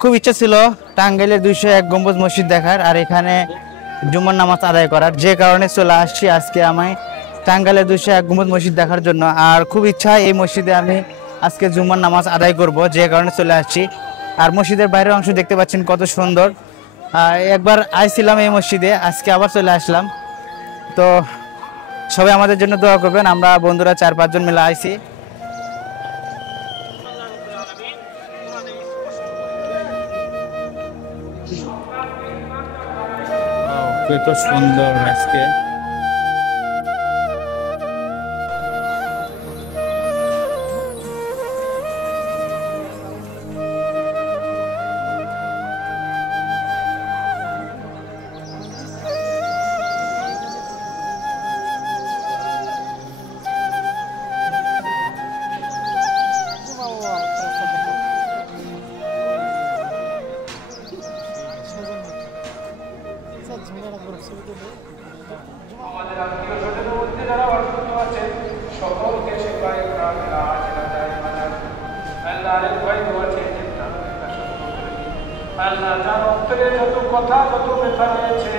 খুব ইচ্ছা ছিল টাঙ্গাইলের 201 গম্বুজ মসজিদ দেখার আর এখানে জুমার নামাজ আদায় করার, যে কারণে চলে আসছি আজকে আমি টাঙ্গাইলের 201 গম্বুজ মসজিদ দেখার জন্য। আর খুব ইচ্ছা এই মসজিদে আমি আজকে জুমার নামাজ আদায় করব, যে কারণে চলে আসছি। আর মসজিদের বাইরের অংশ দেখতে পাচ্ছেন কত সুন্দর। একবার আইছিলাম এই মসজিদে, আজকে আবার চলে আসলাম। তো সবাই আমাদের জন্য দোয়া করবেন, আমরা বন্ধুরা 4-5 জন মিলে আইছি। কত সুন্দর আজকে। আমাদের আত্মীয় স্বজনের মধ্যে যারা অসুস্থ আছেন সকলকে সেবায় আল্লাহ আরেক ভাই দোয়া চেয়েছেন, আল্লাহ যার অন্তরে যত কথা যত ব্যথা রয়েছে